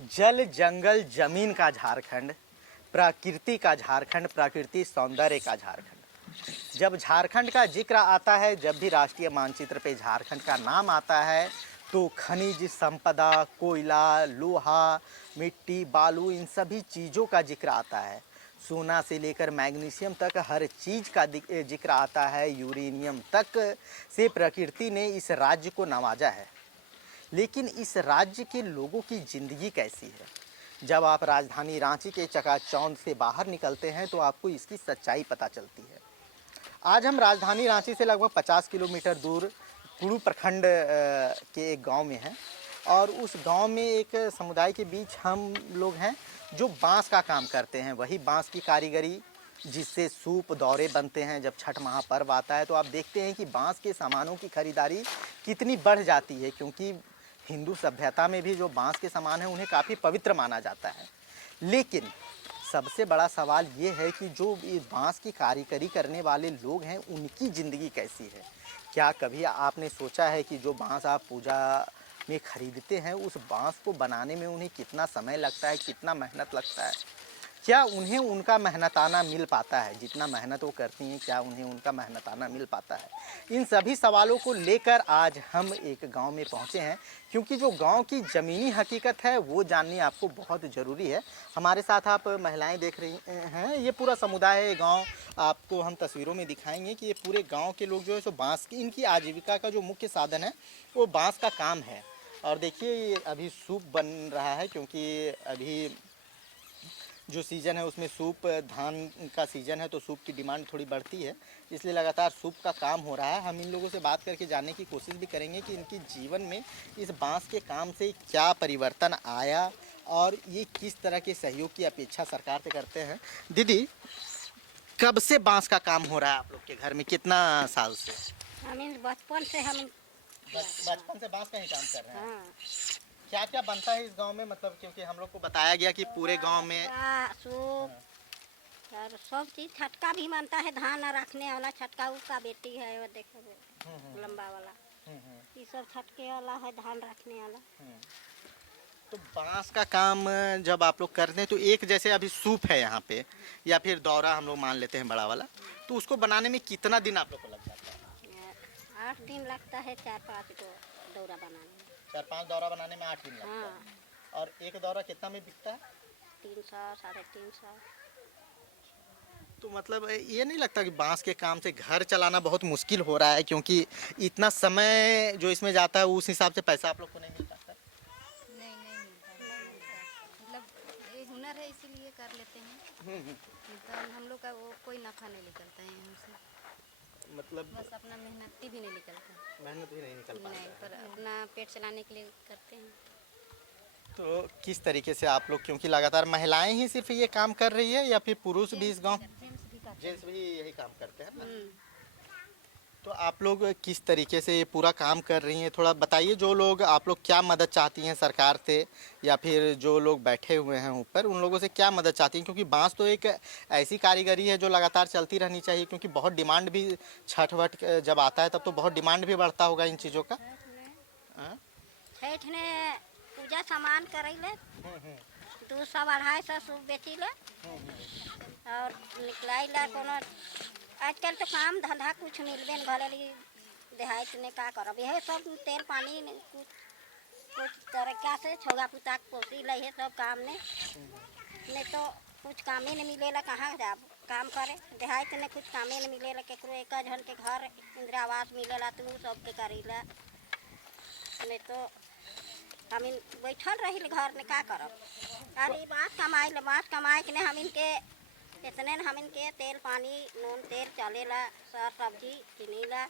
जल जंगल जमीन का झारखंड, प्रकृति का झारखंड, प्रकृति सौंदर्य का झारखंड। जब झारखंड का जिक्र आता है, जब भी राष्ट्रीय मानचित्र पे झारखंड का नाम आता है तो खनिज संपदा, कोयला, लोहा, मिट्टी, बालू, इन सभी चीज़ों का जिक्र आता है। सोना से लेकर मैग्नीशियम तक हर चीज़ का जिक्र आता है। यूरेनियम तक से प्रकृति ने इस राज्य को नवाजा है। लेकिन इस राज्य के लोगों की ज़िंदगी कैसी है? जब आप राजधानी रांची के चकाचौंध से बाहर निकलते हैं तो आपको इसकी सच्चाई पता चलती है। आज हम राजधानी रांची से लगभग 50 किलोमीटर दूर कुड़ू प्रखंड के एक गांव में हैं और उस गांव में एक समुदाय के बीच हम लोग हैं जो बांस का काम करते हैं। वही बांस की कारीगरी जिससे सूप दौरे बनते हैं। जब छठ महापर्व आता है तो आप देखते हैं कि बांस के सामानों की खरीदारी कितनी बढ़ जाती है, क्योंकि हिंदू सभ्यता में भी जो बांस के सामान हैं उन्हें काफ़ी पवित्र माना जाता है। लेकिन सबसे बड़ा सवाल ये है कि जो इस बांस की कारीगरी करने वाले लोग हैं उनकी ज़िंदगी कैसी है? क्या कभी आपने सोचा है कि जो बांस आप पूजा में ख़रीदते हैं उस बांस को बनाने में उन्हें कितना समय लगता है, कितना मेहनत लगता है? क्या उन्हें उनका मेहनताना मिल पाता है? जितना मेहनत वो करती हैं, क्या उन्हें उनका मेहनताना मिल पाता है? इन सभी सवालों को लेकर आज हम एक गांव में पहुंचे हैं, क्योंकि जो गांव की ज़मीनी हकीकत है वो जाननी आपको बहुत ज़रूरी है। हमारे साथ आप महिलाएं देख रही हैं, ये पूरा समुदाय है। गांव आपको हम तस्वीरों में दिखाएंगे कि ये पूरे गाँव के लोग जो है सो बाँस की, इनकी आजीविका का जो मुख्य साधन है वो बाँस का काम है। और देखिए ये अभी सूप बन रहा है, क्योंकि अभी जो सीज़न है उसमें सूप, धान का सीज़न है तो सूप की डिमांड थोड़ी बढ़ती है, इसलिए लगातार सूप का काम हो रहा है। हम इन लोगों से बात करके जानने की कोशिश भी करेंगे कि इनकी जीवन में इस बांस के काम से क्या परिवर्तन आया और ये किस तरह के सहयोग की अपेक्षा सरकार से करते हैं। दीदी, कब से बांस का काम हो रहा है आप लोग के घर में, कितना साल से? बचपन से हम बचपन से बांस का ही काम कर रहे हैं। हाँ। क्या क्या बनता है इस गांव में, मतलब क्योंकि हम लोग को बताया गया कि पूरे गांव में सूप और सब चीज छटका भी बनता है। धान रखने वाला छटका, उसका बेटी है वो देखो लंबा वाला, ये सब छटके वाला है, धान रखने वाला। तो बांस का काम जब आप लोग करते हैं तो एक जैसे अभी सूप है यहाँ पे, या फिर दौरा हम लोग मान लेते हैं बड़ा वाला, तो उसको बनाने में कितना दिन आप लोग को लग जाता है? 8 दिन लगता है, 4-5 को दौरा बनाने में। 4-5 दौरा बनाने में 8 दिन लगता है। और एक दौरा कितना में बिकता है? 300, 350। तो मतलब ये नहीं लगता कि बांस के काम से घर चलाना बहुत मुश्किल हो रहा है, क्योंकि इतना समय जो इसमें जाता है उस हिसाब से पैसा आप लोग को नहीं मिल पाता? नहीं मिलता। मतलब ये हुनर है इसीलिए कर लेते हैं। तो हम लोग का वो कोई नफा नहीं निकलता है हमसे, मतलब बस अपना मेहनती भी नहीं निकलता। मेहनत भी नहीं निकल पाता नहीं, पर अपना पेट चलाने के लिए करते हैं। तो किस तरीके से आप लोग, क्योंकि लगातार महिलाएं ही सिर्फ ये काम कर रही है या फिर पुरुष भी इस गांव? जेंट्स भी यही काम करते हैं ना? तो आप लोग किस तरीके से ये पूरा काम कर रही हैं, थोड़ा बताइए। जो लोग, आप लोग क्या मदद चाहती हैं सरकार से, या फिर जो लोग बैठे हुए हैं ऊपर उन लोगों से क्या मदद चाहती हैं? क्योंकि बांस तो एक ऐसी कारीगरी है जो लगातार चलती रहनी चाहिए, क्योंकि बहुत डिमांड भी छठ वठ जब आता है तब तो बहुत डिमांड भी बढ़ता होगा इन चीज़ों का। छठ ने पूजा सामान करैले 200-250 सूप बेची ले और निकलाई ला। कोनो आजकल तो काम धंधा कुछ मिलबे न भले देहात ने का करब, यह सब तेल पानी कुछ तरीका से छोगा पुता पोसी ले है सब काम ने, नहीं तो कुछ काम ही नहीं मिलेला। कहाँ जाब काम करे? देहात ने कुछ काम ही नहीं मिलेला। केकरो एक जन के घर इंदिरा आवास मिलेला तो सबके करीला, नहीं तो हम बैठल रही घर में का करब। अरे बात कमाए के हम इनके इतने हम इनके तेल पानी नून तेल चलेला, सब्जी किनीला।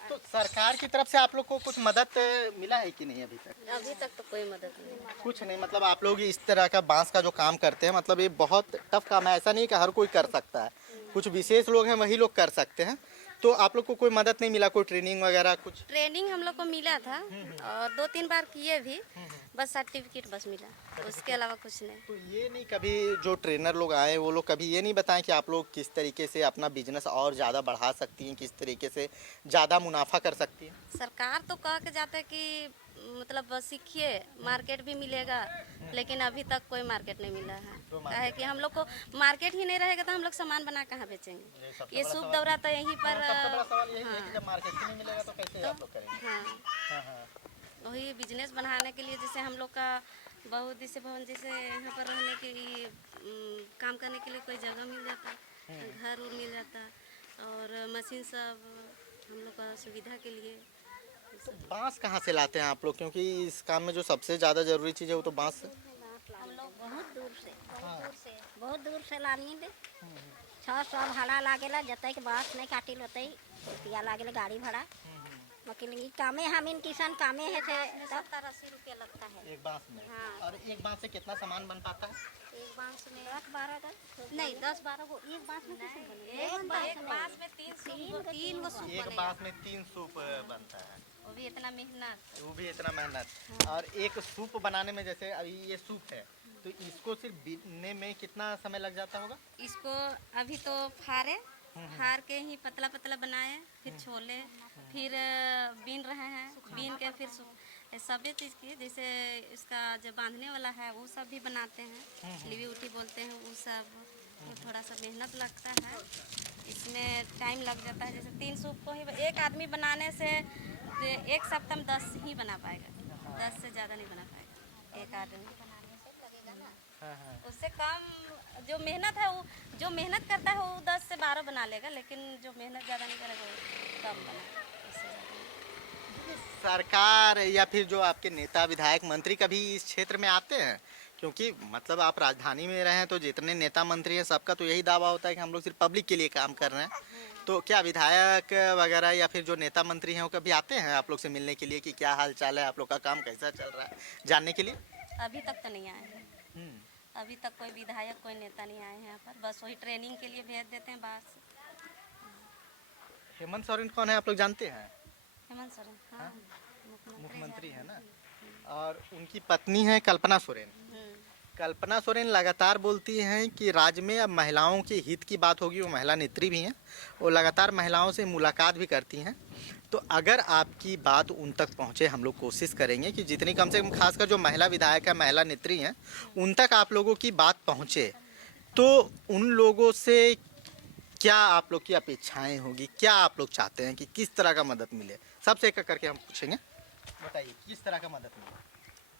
तो सरकार की तरफ से आप लोग को कुछ मदद मिला है कि नहीं अभी तक? अभी तक तो कोई मदद नहीं। कुछ नहीं, मतलब आप लोग इस तरह का बांस का जो काम करते हैं, मतलब ये बहुत टफ काम है, ऐसा नहीं कि हर कोई कर सकता है, कुछ विशेष लोग हैं वही लोग कर सकते हैं। तो आप लोग को कोई मदद नहीं मिला, कोई ट्रेनिंग वगैरह कुछ? ट्रेनिंग हम लोग को मिला था और 2-3 बार किए भी, बस सर्टिफिकेट बस मिला, उसके अलावा कुछ नहीं। तो ये नहीं कभी जो ट्रेनर लोग आए वो लोग कभी ये नहीं बताएं कि आप लोग किस तरीके से अपना बिजनेस और ज़्यादा बढ़ा सकती हैं, किस तरीके से ज़्यादा मुनाफा कर सकती हैं? सरकार तो कह के जाता है कि मतलब सीखिए, मार्केट भी मिलेगा, लेकिन अभी तक कोई मार्केट नहीं मिला है। क्या है कि हम लोग को मार्केट ही नहीं रहेगा तो हम लोग सामान बना कहाँ बेचेंगे। ये सूप दौरा तो यहीं पर सबसे बड़ा सवाल यही है कि जब मार्केट ही नहीं मिलेगा तो कैसे आप लोग करेंगे? हाँ, हाँ हाँ। वही बिजनेस बढ़ाने के लिए जैसे हम लोग का बहुउद्देशीय भवन जैसे यहाँ पर रहने के लिए काम करने के लिए कोई जगह मिल जाता, घर उर मिल जाता, और मशीन सब हम लोग का सुविधा के लिए। तो बांस कहाँ से लाते हैं आप लोग, क्योंकि इस काम में जो सबसे ज़्यादा ज़रूरी चीज़ है वो तो बांस है। हम लोग बहुत दूर से लानी दे 600 भाड़ा लागेला, जतई के बाँस नहीं काटिल होतई रुपया लागेला गाड़ी भाड़ा। लेकिन ई कामे हमीन किसान कामे है से 70-80 रुपया लगता है एक बांस में। हाँ। और एक बांस से कितना सामान बन पाता है? एक बांस में 10-12 नहीं 10-12 को एक बांस में कैसे बनेगा? एक बांस में तीन गो सूप एक बनेगा। बांस में 3 सूप बनता है, वो भी इतना मेहनत। वो भी इतना मेहनत। और एक सूप बनाने में, जैसे अभी ये सूप है तो इसको सिर्फ बीनने में कितना समय लग जाता होगा? इसको अभी तो फाड़ के ही पतला पतला बनाए, फिर छोले, फिर बीन रहे हैं, बीन के फिर सभी चीज़ की, जैसे इसका जो बांधने वाला है वो सब भी बनाते हैं, लिवी उठी बोलते हैं वो सब। तो थोड़ा सा मेहनत लगता है, इसमें टाइम लग जाता है। जैसे 3 सूप को ही एक आदमी बनाने से एक सप्ताह में 10 ही बना पाएगा, 10 से ज़्यादा नहीं बना पाएगा एक आदमी। उससे कम जो मेहनत है वो, जो मेहनत करता है वो 10 से 12 बना लेगा, लेकिन जो मेहनत ज़्यादा नहीं करेगा वो कम बनाएगा, उससे ज़्यादा। सरकार या फिर जो आपके नेता विधायक मंत्री कभी इस क्षेत्र में आते हैं? क्योंकि मतलब आप राजधानी में रहे हैं तो जितने नेता मंत्री हैं सबका तो यही दावा होता है कि हम लोग सिर्फ पब्लिक के लिए काम कर रहे हैं। तो क्या विधायक वगैरह या फिर जो नेता मंत्री हैं वो कभी आते हैं आप लोग से मिलने के लिए कि क्या हाल चाल है, आप लोग का काम कैसा चल रहा है, जानने के लिए? अभी तक तो नहीं आए हैं, अभी तक कोई विधायक कोई नेता नहीं आए हैं यहाँ पर, बस वही ट्रेनिंग के लिए भेज देते हैं बस। हेमंत सोरेन कौन है आप लोग जानते हैं? हेमंत सोरेन, हाँ, मुख्यमंत्री है ना। और उनकी पत्नी है कल्पना सोरेन। कल्पना सोरेन लगातार बोलती हैं कि राज्य में अब महिलाओं के हित की बात होगी, वो महिला नेत्री भी हैं, वो लगातार महिलाओं से मुलाकात भी करती हैं। तो अगर आपकी बात उन तक पहुंचे, हम लोग कोशिश करेंगे कि जितनी कम से कम, खासकर जो महिला विधायक है, महिला नेत्री हैं, उन तक आप लोगों की बात पहुंचे, तो उन लोगों से क्या आप लोग की अपेक्षाएं होगी, क्या आप लोग चाहते हैं कि किस तरह का मदद मिले, सबसे एक करके हम पूछेंगे। बताइए किस तरह का मदद मिले?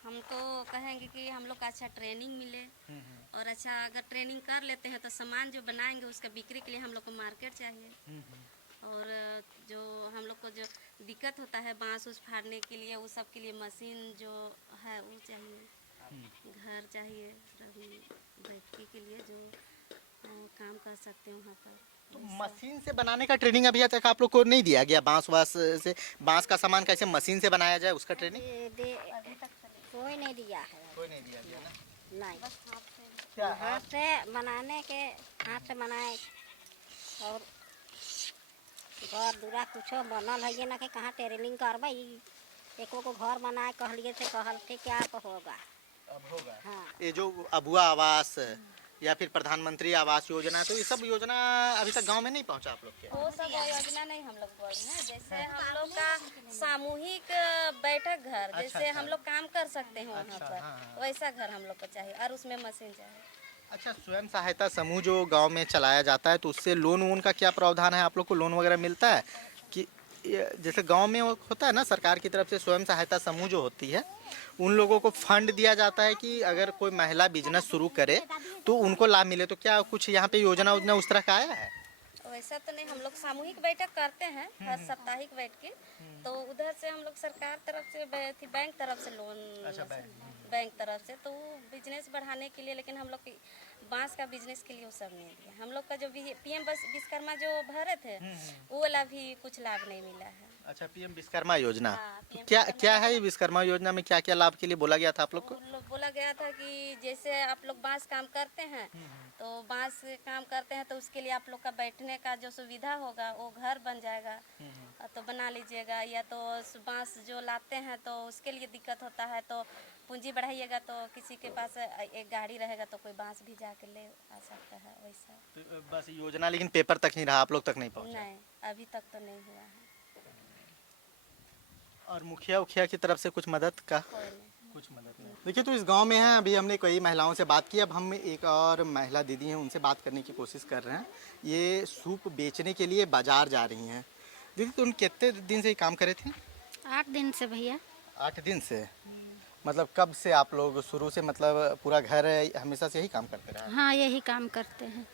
हम तो कहेंगे कि हम लोग का अच्छा ट्रेनिंग मिले, और अच्छा अगर ट्रेनिंग कर लेते हैं तो सामान जो बनाएंगे उसका बिक्री के लिए हम लोग को मार्केट चाहिए। और जो हम लोग को जो दिक्कत होता है बांस उस फाड़ने के लिए, वो सब के लिए मशीन जो है वो चाहिए, घर चाहिए बैठने के लिए जो काम कर सकते हैं वहाँ पर। तो मशीन से बनाने का ट्रेनिंग अभी तक आप लोग को नहीं दिया गया? बांस से, बांस का सामान कैसे मशीन से बनाया जाए उसका ट्रेनिंग अभी तक कोई नहीं दिया है। कोई नहीं दिया गया ना। नहीं, क्या हाथ से बनाने के, हाथ से बनाए, और घर दूरा कुछ बनल है ये ना कि कहाँ ट्रेनिंग करबे, एको को घर बनाए कहलिए से कहलते क्या अब होगा। अब होगा। हाँ, ये जो अबुआ आवास या फिर प्रधानमंत्री आवास योजना, तो ये सब योजना अभी तक गांव में नहीं पहुंचा आप लोग के? वो सब योजना नहीं हम लोग बोल रहे हैं, जैसे हम लोग का सामूहिक बैठक घर, जैसे हम लोग काम कर सकते हैं वहाँ पर, वैसा घर हम लोग को चाहिए, और उसमें मशीन चाहिए। अच्छा, स्वयं सहायता समूह जो गांव में चलाया जाता है तो उससे लोन वोन का क्या प्रावधान है? आप लोग को लोन वगैरह मिलता है कि जैसे गांव में होता है ना, सरकार की तरफ से स्वयं सहायता समूह जो होती है उन लोगों को फंड दिया जाता है कि अगर कोई महिला बिजनेस शुरू करे तो उनको लाभ मिले, तो क्या कुछ यहाँ पे योजना उस तरह का आया है? वैसा तो नहीं, हम लोग सामूहिक बैठक करते हैं हर साप्ताहिक बैठ के, तो उधर से हम लोग सरकार तरफ से बैंक तरफ से लोन, बैंक तरफ से, तो बिजनेस बढ़ाने के लिए, लेकिन हम लोग बांस का बिजनेस के लिए वो सब नहीं दिया। हम लोग का जो PM विश्वकर्मा जो भरे थे वो वाला भी कुछ लाभ नहीं मिला है। अच्छा, PM विश्वकर्मा योजना। हाँ, तो क्या है ये विश्वकर्मा योजना में क्या क्या लाभ के लिए बोला गया था आप लोग को? बोला गया था कि जैसे आप लोग बांस काम करते हैं तो बांस काम करते हैं तो उसके लिए आप लोग का बैठने का जो सुविधा होगा वो घर बन जाएगा, तो बना लीजिएगा, या तो बांस जो लाते हैं तो उसके लिए दिक्कत होता है तो पूंजी बढ़ाइएगा, तो किसी के पास एक गाड़ी रहेगा तो कोई बांस भी जाके ले आ सकता है, वैसा। तो बस योजना लेकिन पेपर तक ही रहा, आप लोग तक नहीं पहुंचा? नहीं, अभी तक तो नहीं हुआ है। और मुखिया उखिया की तरफ से कुछ मदद का? कुछ मदद नहीं। देखिए, तो इस गांव में है, अभी हमने कई महिलाओं से बात की, अब हम एक और महिला दीदी हैं उनसे बात करने की कोशिश कर रहे हैं। ये सूप बेचने के लिए बाजार जा रही हैं। दीदी, तुम कितने दिन से ये काम करे थे? 8 दिन से भैया। 8 दिन से? मतलब कब से आप लोग शुरू से, मतलब पूरा घर हमेशा से यही काम करते रहे? हाँ, यही काम करते हैं।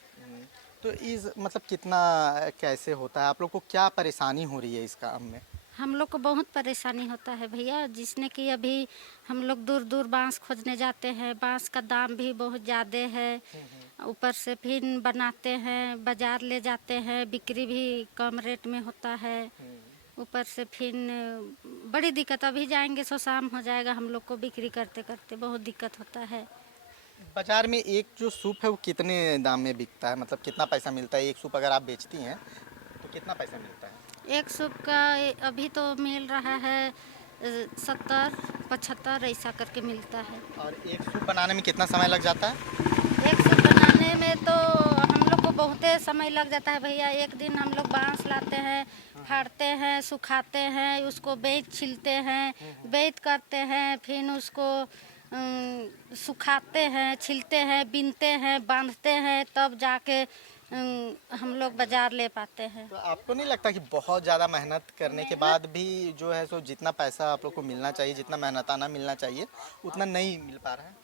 तो इस मतलब कितना कैसे होता है, आप लोग को क्या परेशानी हो रही है इस काम में? हम लोग को बहुत परेशानी होता है भैया, जिसने कि अभी हम लोग दूर दूर बांस खोजने जाते हैं, बांस का दाम भी बहुत ज़्यादा है, ऊपर से फिर बनाते हैं, बाजार ले जाते हैं, बिक्री भी कम रेट में होता है, ऊपर से फिर बड़ी दिक्कत। अभी जाएंगे सो शाम हो जाएगा, हम लोग को बिक्री करते करते बहुत दिक्कत होता है। बाजार में एक जो सूप है वो कितने दाम में बिकता है, मतलब कितना पैसा मिलता है? एक सूप अगर आप बेचती हैं तो कितना पैसा मिलता है? एक सूप का अभी तो मिल रहा है 70-75 ऐसा करके मिलता है। और एक सूप बनाने में कितना समय लग जाता है? एक सूप बनाने में तो हम लोग को बहुत समय लग जाता है भैया। एक दिन हम लोग बांस लाते हैं, फाड़ते हैं, सुखाते हैं, उसको बेच छिलते हैं, बेच करते हैं, फिर उसको सुखाते हैं, छिलते हैं, बीनते हैं, बांधते हैं, तब जाके हम लोग बाजार ले पाते हैं। तो आपको नहीं लगता कि बहुत ज़्यादा मेहनत करने के बाद भी जो है सो जितना पैसा आप लोग को मिलना चाहिए, जितना मेहनताना मिलना चाहिए, उतना नहीं मिल पा रहा है?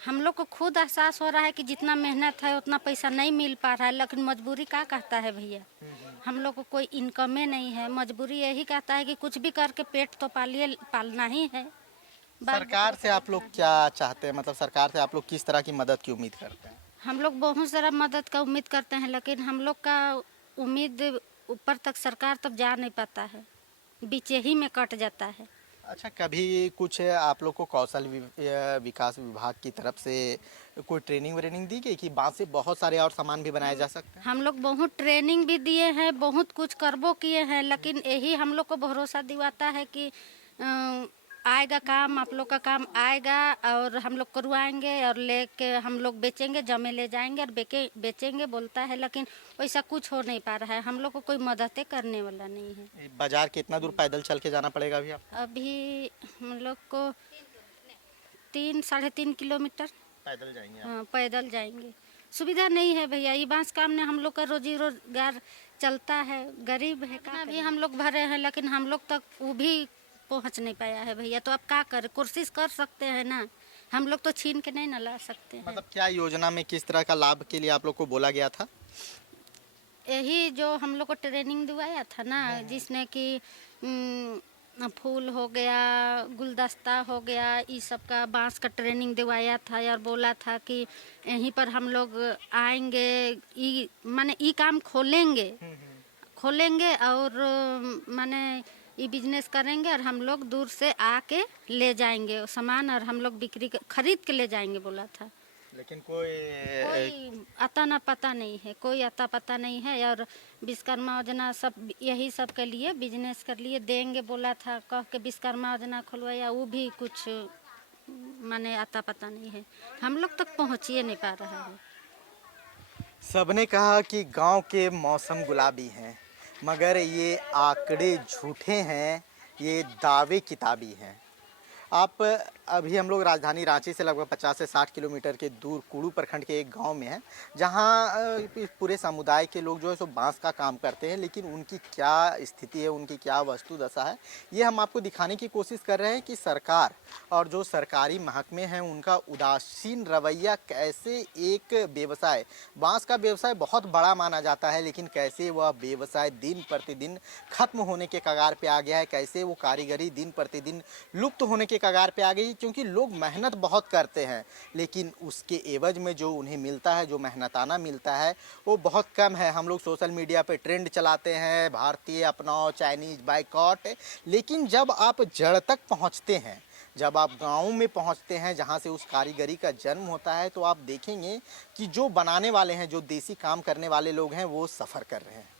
हम लोग को खुद एहसास हो रहा है कि जितना मेहनत है उतना पैसा नहीं मिल पा रहा है, लेकिन मजबूरी क्या कहता है भैया, हम लोग को कोई इनकमे नहीं है, मजबूरी यही कहता है कि कुछ भी करके पेट तो पालना ही है। सरकार से आप लोग क्या चाहते हैं, मतलब सरकार से आप लोग किस तरह की मदद की उम्मीद करते हैं? हम लोग बहुत सारा मदद का उम्मीद करते हैं, लेकिन हम लोग का उम्मीद ऊपर तक सरकार तक जा नहीं पाता है, बीच ही में कट जाता है। अच्छा, कभी कुछ आप लोग को कौशल विकास विभाग की तरफ से कोई ट्रेनिंग व्रेनिंग दी गई कि बांस से बहुत सारे और सामान भी बनाए जा सकते हैं? हम लोग बहुत ट्रेनिंग भी दिए हैं, बहुत कुछ करबो किए हैं, लेकिन यही हम लोग को भरोसा दिवाता है कि आएगा काम, आप लोग का काम आएगा और हम लोग करवाएंगे और लेके हम लोग बेचेंगे, जमे ले जाएंगे और बेचेंगे बोलता है, लेकिन वैसा कुछ हो नहीं पा रहा है। हम लोग को कोई मदद करने वाला नहीं है। बाजार कितना दूर पैदल चल के जाना पड़ेगा अभी आपको? अभी हम लोग को 3-3.5 किलोमीटर पैदल जाएंगे आप? हाँ, पैदल जाएंगे। सुविधा नहीं है भैया, ये बांस काम ने हम लोग का रोजी रोजगार चलता है, गरीब है का भी हम लोग भरे हैं, लेकिन हम लोग तक वो भी पहुंच नहीं पाया है भैया। तो अब क्या करें, कोशिश कर सकते हैं ना, हम लोग तो छीन के नहीं ना ला सकते हैं। मतलब क्या योजना में किस तरह का लाभ के लिए आप लोग को बोला गया था? यही जो हम लोग को ट्रेनिंग दिवाया था ना, जिसने कि फूल हो गया, गुलदस्ता हो गया, इस सब का बांस का ट्रेनिंग दिवाया था और बोला था कि यहीं पर हम लोग आएंगे, माने ई काम खोलेंगे और माने ये बिजनेस करेंगे और हम लोग दूर से आके ले जाएंगे सामान और हम लोग खरीद के ले जाएंगे बोला था। लेकिन कोई आता ना पता नहीं है, कोई आता पता नहीं है। और विश्वकर्मा योजना सब यही सब के लिए बिजनेस कर लिए देंगे बोला था, कह के विश्वकर्मा योजना खुलवाया, वो भी कुछ माने आता पता नहीं है, हम लोग तक पहुँच ही नहीं पा रहा है। सबने कहा कि गांव के मौसम गुलाबी हैं, मगर ये आंकड़े झूठे हैं, ये दावे किताबी हैं। आप अभी हम लोग राजधानी रांची से लगभग 50 से 60 किलोमीटर के दूर कुड़ू प्रखंड के एक गांव में हैं, जहां पूरे समुदाय के लोग जो है सो बांस का काम करते हैं, लेकिन उनकी क्या स्थिति है, उनकी क्या वस्तु दशा है, ये हम आपको दिखाने की कोशिश कर रहे हैं कि सरकार और जो सरकारी महकमे हैं उनका उदासीन रवैया कैसे एक व्यवसाय, बांस का व्यवसाय बहुत बड़ा माना जाता है, लेकिन कैसे वह व्यवसाय दिन प्रतिदिन खत्म होने के कगार पे आ गया है, कैसे वो कारीगरी दिन प्रतिदिन लुप्त होने के कगार पे आ गई, क्योंकि लोग मेहनत बहुत करते हैं, लेकिन उसके एवज में जो उन्हें मिलता है, जो मेहनताना मिलता है, वो बहुत कम है। हम लोग सोशल मीडिया पे ट्रेंड चलाते हैं, भारतीय अपनाओ, चाइनीज बाइकॉट, लेकिन जब आप जड़ तक पहुंचते हैं, जब आप गाँव में पहुंचते हैं जहां से उस कारीगरी का जन्म होता है, तो आप देखेंगे कि जो बनाने वाले हैं, जो देसी काम करने वाले लोग हैं, वो सफ़र कर रहे हैं।